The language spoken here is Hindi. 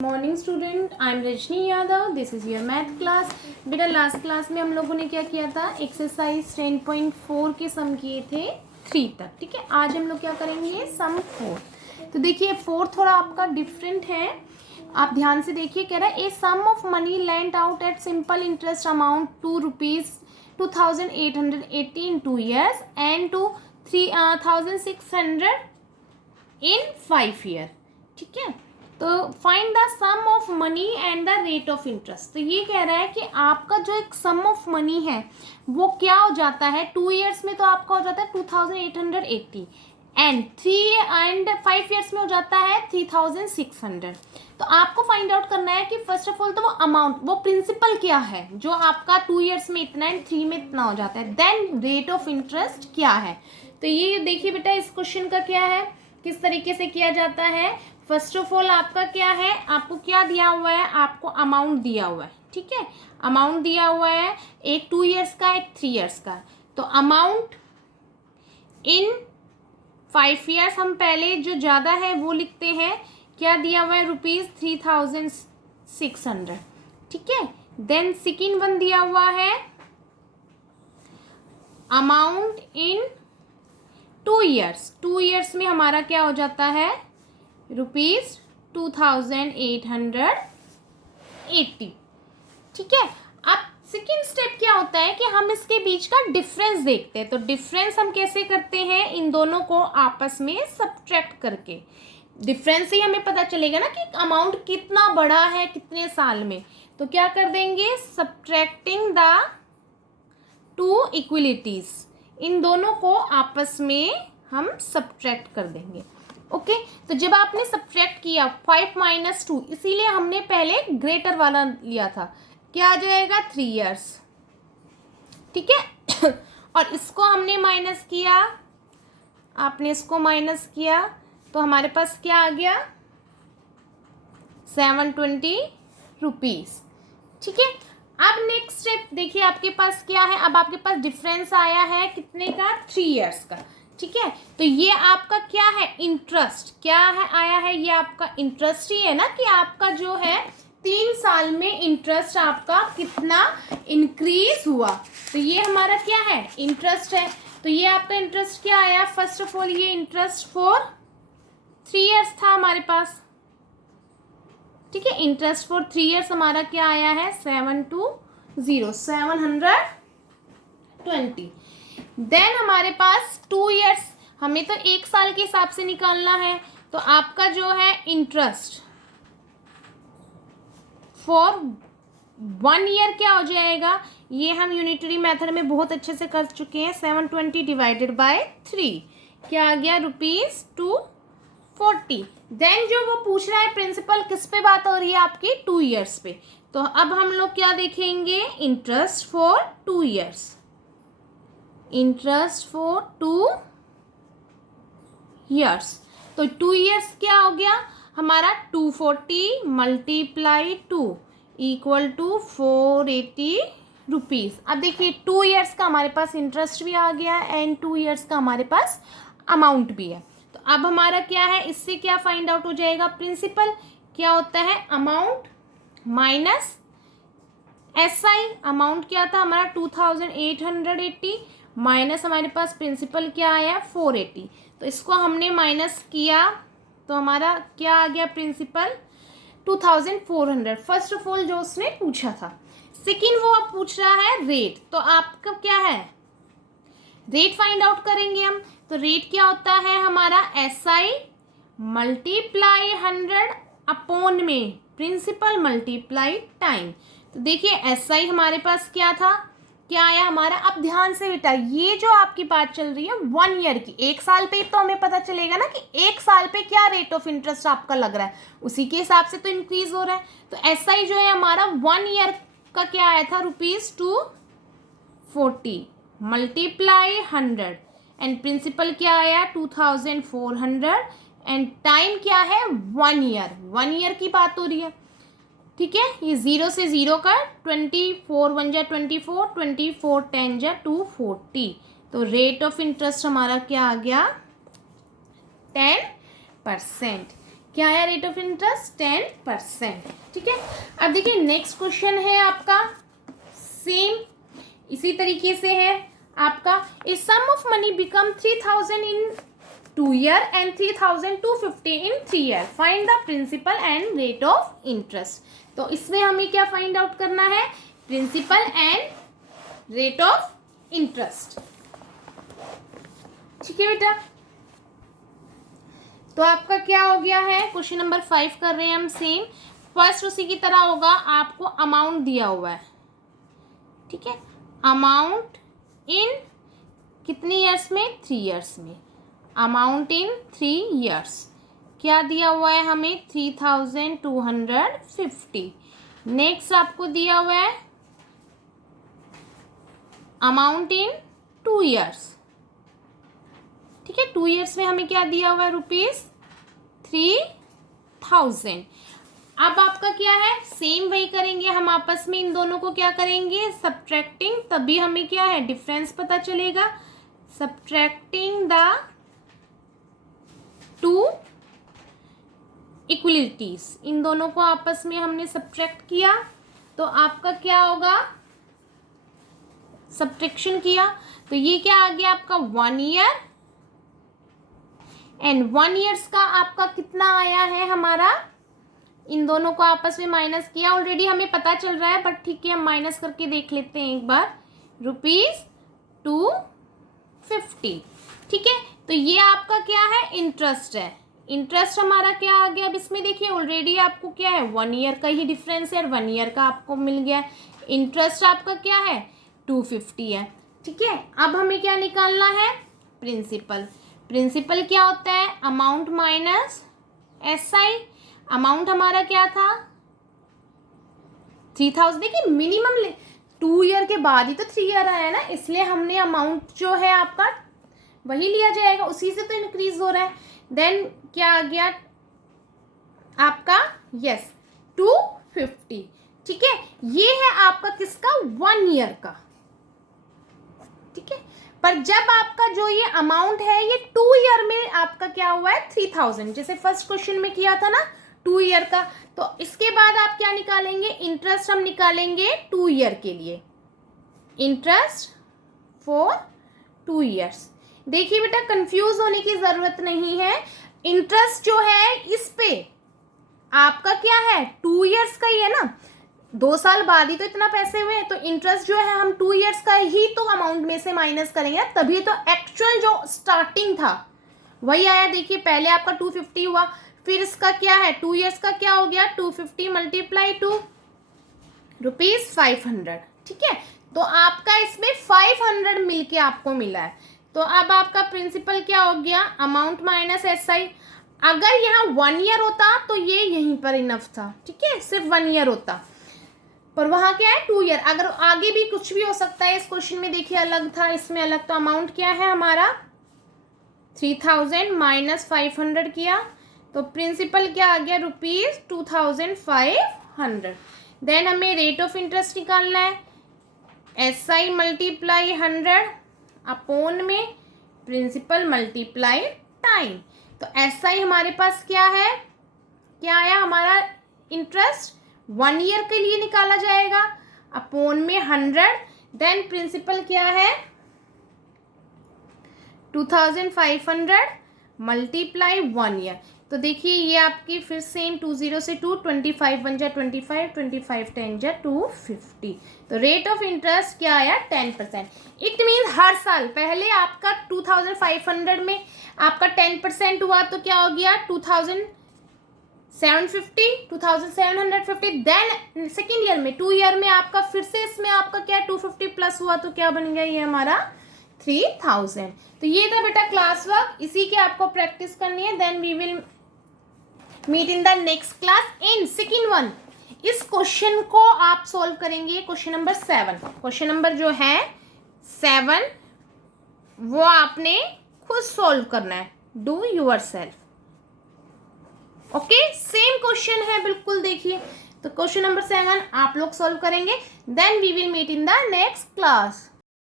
Morning student, I am Rajni Yadav. This is your math class. बेटा लास्ट क्लास में हम लोगों ने क्या किया था, एक्सरसाइज 10.4 के सम किए थे 3 तक। ठीक है, आज हम लोग क्या करेंगे, सम 4। तो देखिए 4 थोड़ा आपका डिफरेंट है, आप ध्यान से देखिए। कह रहा है a sum of money lent out at simple interest amount ₹2,880 in 2 years and to 3,600 in 5 year। ठीक है, तो find the sum of money and the rate of interest. तो ये कह रहा है कि आपका जो एक सम ऑफ मनी है वो क्या हो जाता है 2 years में, तो आपका हो जाता है 2,880 एंड 5 years में हो जाता है 3,600। तो आपको फाइंड आउट करना है कि फर्स्ट ऑफ ऑल तो वो अमाउंट, वो प्रिंसिपल क्या है जो आपका 2 years में इतना एंड 3 में इतना हो जाता है, देन रेट ऑफ इंटरेस्ट क्या है। तो ये देखिए बेटा, इस क्वेश्चन का क्या है, किस तरीके से किया जाता है। फर्स्ट ऑफ ऑल आपका क्या है, आपको क्या दिया हुआ है, आपको अमाउंट दिया हुआ है। ठीक है, अमाउंट दिया हुआ है, एक 2 years का, एक 3 years का। तो अमाउंट इन 5 years हम पहले जो ज़्यादा है वो लिखते हैं, क्या दिया हुआ है, ₹3,600। ठीक है, देन सेकेंड वन दिया हुआ है अमाउंट इन 2 years। 2 years में हमारा क्या हो जाता है, ₹2,880। ठीक है, अब सेकेंड स्टेप क्या होता है कि हम इसके बीच का डिफरेंस देखते हैं। तो डिफरेंस हम कैसे करते हैं, इन दोनों को आपस में सब्ट्रैक्ट करके। डिफरेंस से हमें पता चलेगा ना कि अमाउंट कितना बड़ा है कितने साल में। तो क्या कर देंगे, सब्ट्रैक्टिंग द टू इक्वलिटीज, इन दोनों को आपस में हम सब्ट्रैक्ट कर देंगे। ओके, तो जब आपने सब्ट्रैक्ट किया 5 - 2, इसीलिए हमने पहले ग्रेटर वाला लिया था, क्या आ जाएगा 3 years। ठीक है और इसको हमने माइनस किया, आपने इसको माइनस किया, तो हमारे पास क्या आ गया, 720 रुपीज़। ठीक है, अब नेक्स्ट स्टेप देखिए आपके पास क्या है, अब आपके पास डिफरेंस आया है कितने का, 3 years का। ठीक है, तो ये आपका क्या है, इंटरेस्ट क्या है आया है, ये आपका इंटरेस्ट ही है ना, कि आपका जो है 3 साल में इंटरेस्ट आपका कितना इंक्रीज हुआ। तो ये हमारा क्या है, इंटरेस्ट है। तो ये आपका इंटरेस्ट क्या आया, फर्स्ट ऑफ ऑल ये इंटरेस्ट फॉर 3 years था हमारे पास। ठीक है, इंटरेस्ट फॉर 3 years हमारा क्या आया है, 720। देन हमारे पास 2 years, हमें तो 1 साल के हिसाब से निकालना है। तो आपका जो है इंटरेस्ट फॉर 1 year क्या हो जाएगा, ये हम यूनिटरी मेथड में बहुत अच्छे से कर चुके हैं। 720 डिवाइडेड बाय 3 क्या आ गया, ₹240। देन जो वो पूछ रहा है प्रिंसिपल, किस पे बात हो रही है आपकी, 2 years पे। तो अब हम लोग क्या देखेंगे, interest for 2 years, interest for 2 years। तो 2 years क्या हो गया हमारा, 240 मल्टीप्लाई 2 इक्वल टू 480 रुपीज़। अब देखिए 2 years का हमारे पास इंटरेस्ट भी आ गया एंड 2 years का हमारे पास अमाउंट भी है। तो अब हमारा क्या है, इससे क्या फाइंड आउट हो जाएगा, प्रिंसिपल क्या होता है, अमाउंट माइनस SI। अमाउंट क्या था हमारा 2,880 माइनस हमारे पास प्रिंसिपल क्या आया 480। तो इसको हमने माइनस किया तो हमारा क्या आ गया, प्रिंसिपल 2,400। फर्स्ट ऑफ ऑल जो उसने पूछा था। सेकेंड वो अब पूछ रहा है रेट, तो आपका क्या है, रेट फाइंड आउट करेंगे हम। तो रेट क्या होता है हमारा, SI मल्टीप्लाई 100 अपॉन में प्रिंसिपल मल्टीप्लाई टाइम। तो देखिए SI हमारे पास क्या था, क्या आया हमारा, अब ध्यान से बेटा, ये जो आपकी बात चल रही है 1 year की, 1 साल पे तो हमें पता चलेगा ना कि 1 साल पे क्या रेट ऑफ इंटरेस्ट आपका लग रहा है, उसी के हिसाब से तो इंक्रीज हो रहा है। तो SI जो है हमारा 1 year का क्या आया था, ₹240 मल्टीप्लाई 100 एंड प्रिंसिपल क्या आया 2,400 एंड टाइम क्या है 1 year। 1 year की बात हो रही है। ठीक है, ये 0 से 0 का 24 1 जा 24, 24 10 जा 240। तो रेट ऑफ इंटरेस्ट हमारा क्या आ गया, 10%। क्या आया रेट ऑफ इंटरेस्ट 10%। ठीक है, अब देखिए नेक्स्ट क्वेश्चन है आपका सेम इसी तरीके से है आपका, a sum of money become 3000 in 2 year and 3250 in 3 year, find the principal and rate of interest. तो इसमें हमें क्या फाइंड आउट करना है, principal and rate of interest. ठीक है बेटा, तो आपका क्या हो गया है, क्वेश्चन नंबर 5 कर रहे हैं हम सेम। फर्स्ट उसी की तरह होगा, आपको अमाउंट दिया हुआ है। ठीक है, अमाउंट इन कितने ईयर्स में, 3 ईयर्स में, अमाउंट इन 3 ईयर्स क्या दिया हुआ है हमें, 3250। नेक्स्ट आपको दिया हुआ है अमाउंट इन 2 ईयर्स। ठीक है, 2 ईयर्स में हमें क्या दिया हुआ है, ₹3000। अब आपका क्या है, सेम वही करेंगे हम आपस में, इन दोनों को क्या करेंगे, सब्ट्रैक्टिंग, तभी हमें क्या है डिफरेंस पता चलेगा। सब्ट्रैक्टिंग द टू इक्वलिटीज, इन दोनों को आपस में हमने सब्ट्रैक्ट किया तो आपका क्या होगा, सब्ट्रैक्शन किया तो ये क्या आ गया आपका 1 ईयर, एंड 1 ईयर्स का आपका कितना आया है हमारा, इन दोनों को आपस में माइनस किया, ऑलरेडी हमें पता चल रहा है बट ठीक है हम माइनस करके देख लेते हैं एक बार, ₹250। ठीक है, तो ये आपका क्या है, इंटरेस्ट है। इंटरेस्ट हमारा क्या आ गया, अब इसमें देखिए ऑलरेडी आपको क्या है 1 ईयर का ही डिफरेंस है, 1 ईयर का आपको मिल गया। इंटरेस्ट आपका क्या है 250 है। ठीक है, अब हमें क्या निकालना है, प्रिंसिपल। प्रिंसिपल क्या होता है, अमाउंट माइनस SI। अमाउंट हमारा क्या था 3000। देखिए मिनिमम 2 ईयर के बाद ही तो 3 ईयर आया ना, इसलिए हमने अमाउंट जो है आपका वही लिया जाएगा, उसी से तो इंक्रीज हो रहा है। देन क्या आ गया आपका, यस 250। ठीक है, ये है आपका किसका, 1 ईयर का। ठीक है, पर जब आपका जो ये अमाउंट है ये 2 ईयर में आपका क्या हुआ है 3000, जैसे फर्स्ट क्वेश्चन में किया था ना 2 ईयर का, तो इसके बाद आप क्या निकालेंगे, इंटरेस्ट हम निकालेंगे 2 ईयर के लिए, इंटरेस्ट फॉर 2 ईयर्स। देखिए बेटा कंफ्यूज होने की जरूरत नहीं है, इंटरेस्ट जो है इस पे आपका क्या है 2 ईयर्स का ही है ना, 2 साल बाद ही तो इतना पैसे हुए, तो इंटरेस्ट जो है हम 2 ईयर्स का ही तो अमाउंट में से माइनस करेंगे, तभी तो एक्चुअल जो स्टार्टिंग था वही आया। देखिए पहले आपका 250 हुआ, फिर इसका क्या है 2 ईयर्स का क्या हो गया, 250 मल्टीप्लाई 2 ₹500। ठीक है, तो आपका इसमें 500 मिलके आपको मिला है। तो अब आपका प्रिंसिपल क्या हो गया, अमाउंट माइनस SI। अगर यहाँ 1 ईयर होता तो ये यहीं पर इनफ था। ठीक है, सिर्फ 1 ईयर होता, पर वहाँ क्या है 2 ईयर। अगर आगे भी कुछ भी हो सकता है, इस क्वेश्चन में देखिए अलग था, इसमें अलग। तो अमाउंट क्या है हमारा 3000 माइनस 500 किया, तो प्रिंसिपल क्या आ गया ₹2500। देन हमें रेट ऑफ इंटरेस्ट निकालना है, SI मल्टीप्लाई 100 अपॉन में प्रिंसिपल मल्टीप्लाई टाइम। तो SI हमारे पास क्या है, क्या आया हमारा इंटरेस्ट 1 ईयर के लिए निकाला जाएगा, अपॉन में 100। देन प्रिंसिपल क्या है 2500 मल्टीप्लाई 1 ईयर। तो देखिए ये आपकी फिर सेम 20 से 2, 25 बन जा 25, 25 10 जा 250। तो रेट ऑफ इंटरेस्ट क्या आया 10%। इट मीन्स हर साल पहले आपका 2500 में आपका 10% हुआ तो क्या हो गया 2750। देन सेकेंड ईयर में 2 ईयर में आपका फिर से इसमें आपका क्या 250 प्लस हुआ तो क्या बन गया ये हमारा 3000। तो ये था बेटा क्लास वर्क, इसी की आपको प्रैक्टिस करनी है। Then we will meet in the next class in second one. इस क्वेश्चन को आप सॉल्व करेंगे, क्वेश्चन नंबर 7। क्वेश्चन नंबर जो है 7 वो आपने खुद सॉल्व करना है, do your self. Okay, same question है बिल्कुल। देखिए तो क्वेश्चन नंबर 7 आप लोग सॉल्व करेंगे, then we will meet in the next class.